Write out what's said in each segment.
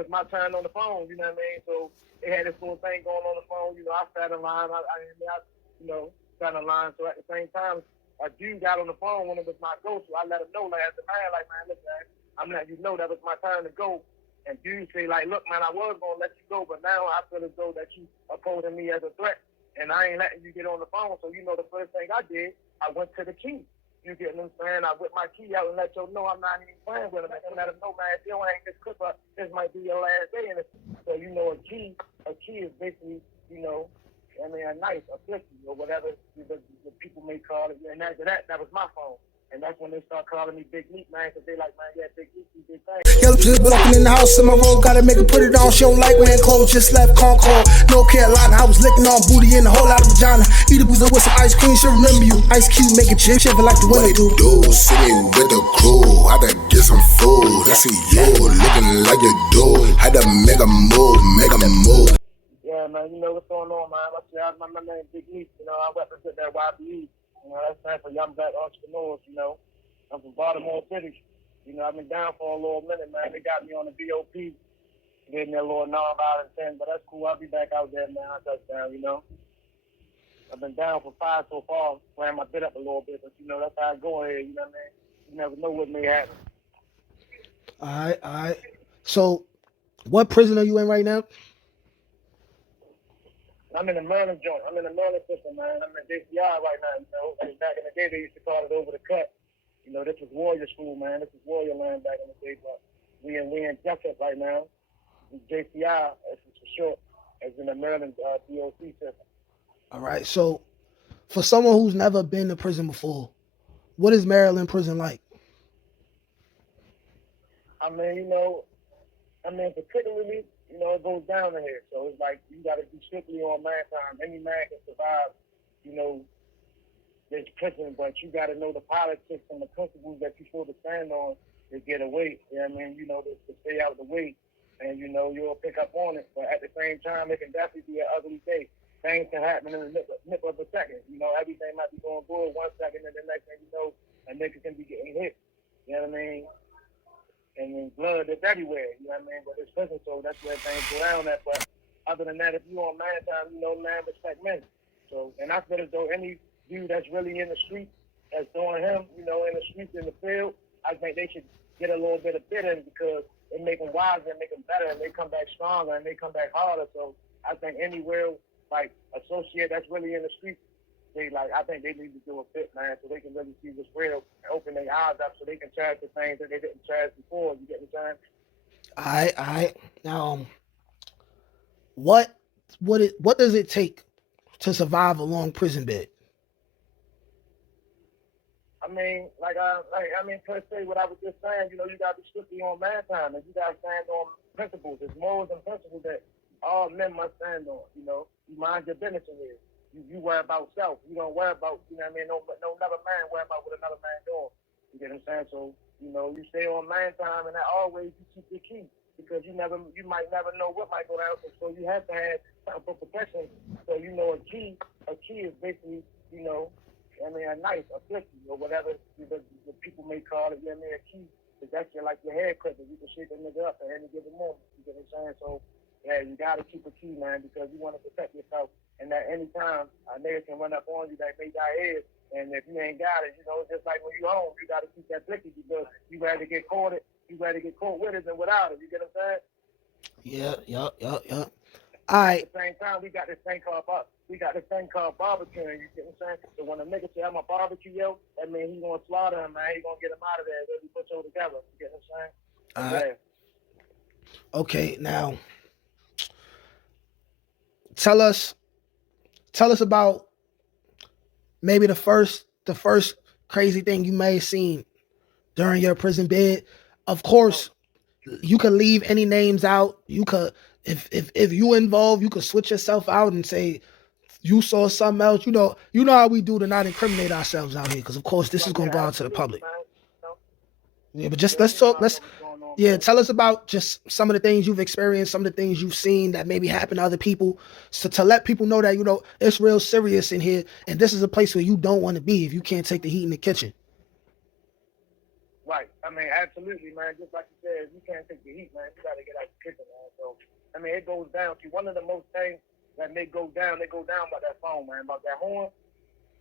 was my turn on the phone, you know what I mean? So they had this little thing going on the phone, I sat in line, sat in line. So at the same time, a dude got on the phone when it was my go, so I let him know, like, as the man, like, man, listen, man, I'm letting you know that was my turn to go. And dude say, like, look, man, I was going to let you go, but now I feel as though that you are posing me as a threat, and I ain't letting you get on the phone. So, the first thing I did, I went to the key. You get what I'm saying? I whipped my key out and let you know I'm not even playing with him. And let him know, man, if you don't hang this clip up, this might be your last day. And so, a key is basically, a knife, a flicky, or whatever the people may call it. And after that, that was my phone. And that's when they start calling me Big Nique, man, because they like, man, yeah, Big Nique, big thing. Yellow just walking in the house in my robe, gotta make her put it on. She don't like wearing clothes, just left Concord, North Carolina. I was licking on booty and a whole lot of vagina. Eat a boozer with some ice cream, she'll remember you. Ice Cube make it chip, shiver like the winter do. Sitting with the crew, I had to get some food. I see you looking like you do. Had to make a move, Yeah, man, what's going on, man. My name is Big Nique, I represent that YBE. That's time for young black entrepreneurs, I'm from Baltimore City. I've been down for a little minute, man. They got me on the BOP. Gave me a little 9 out of 10, but that's cool. I'll be back out there, man. I touchdown, I've been down for 5 so far. Ran my bit up a little bit, but, that's how I go here, you know what I mean? You never know what may happen. All right. So, what prison are you in right now? I'm in the Maryland joint. I'm in the Maryland system, man. I'm in JCI right now, Like back in the day, they used to call it over the cut. This was Warrior School, man. This was Warrior Land back in the day, but we in Jessup right now. JCI, that's for short, as in the Maryland DOC system. All right. So, for someone who's never been to prison before, what is Maryland prison like? Particularly, it goes down in here. So it's like you got to be strictly on man time. Any man can survive, this prison, but you got to know the politics and the principles that you're supposed to stand on to get away. To stay out of the way, and you'll pick up on it. But at the same time, it can definitely be an ugly day. Things can happen in the nip of a second. Everything might be going good 1 second, and the next thing you know, a nigga can be getting hit. You know what I mean? And then blood is everywhere, you know what I mean? But it's prison, so that's where things go down at. But other than that, if you on man time, man respect men. So, and I feel as though any dude that's really in the street, that's doing him, in the streets, in the field, I think they should get a little bit of bit in because it make them wiser and make them better, and they come back stronger and they come back harder. So I think anywhere, like, associate that's really in the streets, I think they need to do a bit, man, so they can really see what's real and open their eyes up so they can charge the things that they didn't charge before. You get what I'm saying? All right. Now, what does it take to survive a long prison bed? Per se, what I was just saying, you got to be strictly on man time, and you got to stand on principles. There's morals and principles that all men must stand on. You mind your business in here. You worry about self. You don't worry about, no another man worry about what another man doing. You get what I'm saying? So, you stay on man time, and that always you keep your key because you might never know what might go down. So you have to have something for protection. So, a key is basically, a knife, a flicky, or whatever the people may call it. A key is that's your hair clipper. You can shake a nigga up at any given moment. You get what I'm saying? So, yeah, you got to keep a key, man, because you want to protect yourself. And at any time, a nigga can run up on you that may die head. And if you ain't got it, just like when you home, you got to keep that blicky because you rather get caught with it than without it. You get what I'm saying? Yeah. All right. At the same time, we got this thing called barbecue. You get what I'm saying? So when a nigga say I'm a barbecue, that means he's gonna slaughter him, man. He's gonna get him out of there. Then we put you together. You get what I'm saying? All right. Okay, now tell us about maybe the first crazy thing you may have seen during your prison bed. Of course, you could leave any names out. You could, if you involved, you could switch yourself out and say you saw something else. You know how we do to not incriminate ourselves out here, because of course this is going to go out to the public. Yeah, but just let's talk. Tell us about just some of the things you've experienced, some of the things you've seen that maybe happen to other people, so to let people know that it's real serious in here, and this is a place where you don't want to be if you can't take the heat in the kitchen. Right. Absolutely, man. Just like you said, if you can't take the heat, man, you got to get out the kitchen, man. mean, it goes down to one of the most things that they go down about that phone, man, about that horn.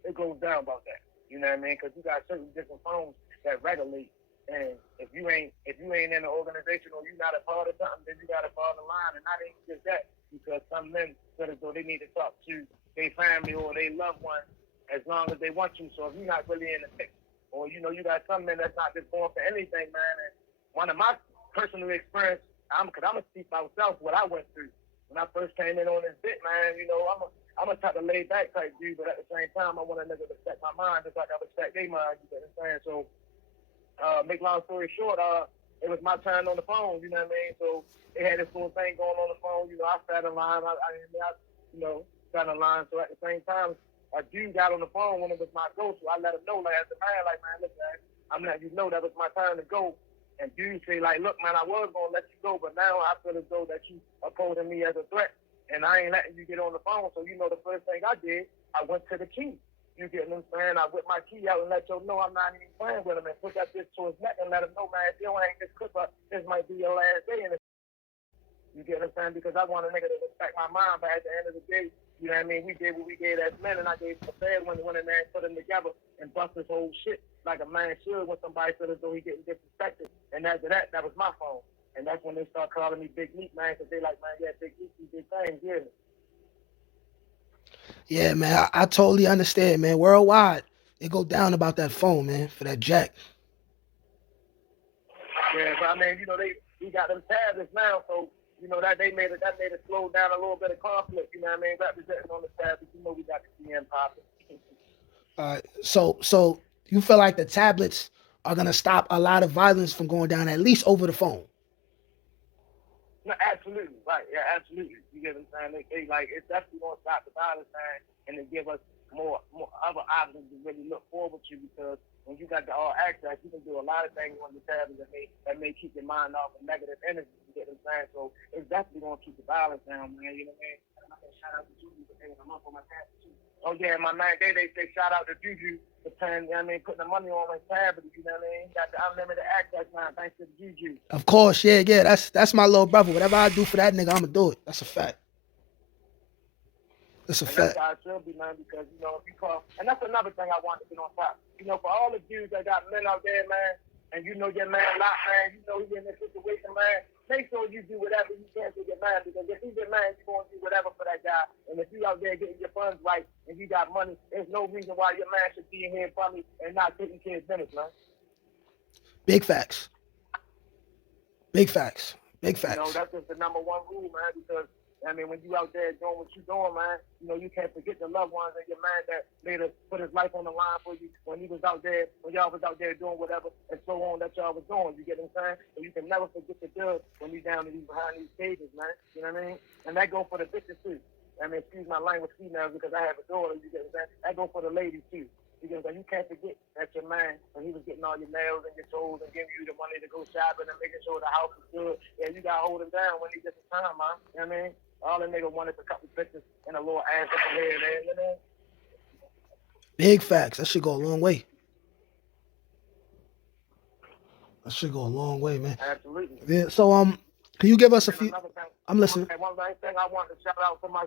It goes down about that. You know what I mean? Because you got certain different phones that regulate. And if you ain't in an organization or you're not a part of something, then you got to fall in line. And not even just that, because some men feel as though they need to talk to their family or their loved one as long as they want to. So if you're not really in the mix, or you got some men that's not just going for anything, man. And one of my personal experience, because I'm gonna speak by myself what I went through when I first came in on this bit, man. I'm a type of laid back type dude, but at the same time, I want a nigga to respect my mind just like I respect their mind. You know what I'm saying? So. Make long story short, it was my turn on the phone, you know what I mean? So they had this little thing going on the phone, I sat in line, I sat in line. So at the same time, a dude got on the phone when it was my go, so I let him know, like, as a man, like, man, listen, man, I'm letting you know that was my turn to go. And dude say, like, look, man, I was going to let you go, but now I feel as though that you are posing me as a threat, and I ain't letting you get on the phone. So, the first thing I did, I went to the key. You get what I'm saying? I whip my key out and let you know I'm not even playing with him and put that bitch to his neck and let him know, man, if you don't hang this clip up, this might be your last day. And you get what I'm saying? Because I want a nigga to respect my mind, but at the end of the day, you know what I mean? We did what we gave as men, and I gave him a bad one when a man put them together and bust his whole shit like a man should when somebody feels as though he getting disrespected. And after that, that was my phone. And that's when they start calling me Big Nique, man, because they like, man, yeah, Big Nique, big things, yeah. Yeah, man, I totally understand, man. Worldwide, it go down about that phone, man, for that jack. Yeah, but I mean, we got them tablets now, so that made it slow down a little bit of conflict. You know what I mean? Representing on the tablets, we got the CM popping. All right, so you feel like the tablets are gonna stop a lot of violence from going down, at least over the phone? No, absolutely, right? Yeah, absolutely. You get what I'm saying? It's definitely gonna stop the violence, man, and to give us more other options to really look forward to, because when you got the all access, you can do a lot of things on the tablet that may keep your mind off of negative energy. You get what I'm saying? So it's definitely gonna keep the violence down, man. You know what I mean? And I'm gonna shout out to Juju for paying them up on my tablet too. Oh yeah, my man, they shout out to Juju for paying, putting the money on my tablet. You know what I mean? Got the unlimited access now, thanks to the Juju. Of course, yeah. That's my little brother. Whatever I do for that nigga, I'ma do it. That's a fact. That's a fact. That's how it should be, man, because, if you call, and that's another thing I want to get on top. For all the dudes that got men out there, man, and your man lot, man, he in this situation, man, make sure you do whatever you can to get man, because if you get man, you're going to do whatever for that guy. And if you out there getting your funds right and you got money, there's no reason why your man should be in here from me and not taking care of business, man. Big facts. Big facts. Big facts. That's just the number one rule, man, because when you out there doing what you're doing, man, you can't forget the loved ones and your man that later put his life on the line for you when he was out there, when y'all was out there doing whatever and so on that y'all was doing. You get what I'm saying? So you can never forget the dub when you down behind these stages, man. You know what I mean? And that go for the bitches too. Excuse my language, females, because I have a daughter. You get what I'm saying? That go for the ladies too. Because you can't forget that your man, when he was getting all your nails and your toes and giving you the money to go shopping and making sure the house is good, yeah, you got to hold him down when he gets his time, man. You know what I mean? All the nigga wanted a couple pictures and a little ass up in here, man. You know? Big facts. That should go a long way. That should go a long way, man. Absolutely. Yeah. So can you give us a few? I'm listening. One thing I want to shout out for my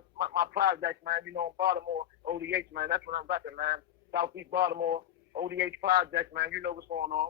projects, man. In Baltimore, ODH, man. That's what I'm repping, man. Southeast Baltimore, ODH projects, man. You know what's going on.